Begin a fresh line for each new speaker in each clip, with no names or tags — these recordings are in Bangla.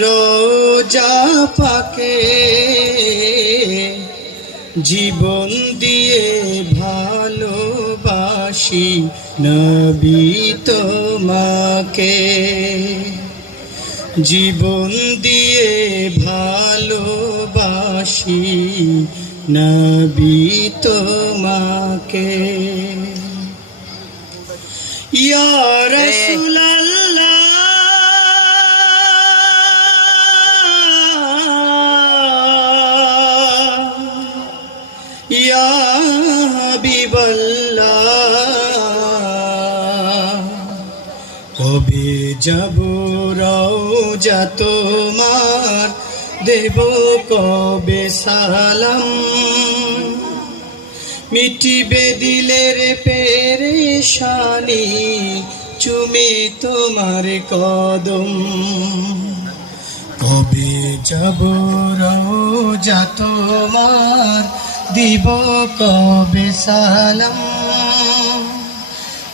রোজা পাকে জীবন দিয়ে ভালোবাসি নবী তোমাকে। জীবন দিয়ে ভালোবাসি নবী তোমাকে। ইয়া রাসূলাল্লাহ। ইয়া কবে যাব রওজা তোমার? দেব কবে সালাম? মিটিবে দিলের পেরেশানি, চুমে তোমার কদম। কবে যাব রোজা তোমার? দিব কবে সালাম?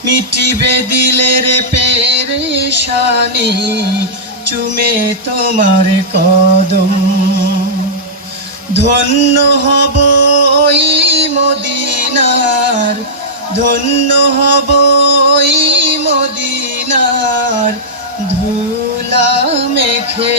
মিটিবে দিলের পেরেশানি, চুমে তোমার কদম। ধন্য হব ওই মদিনার, ধন্য হব ওই মদিনার, ধুলা মেখে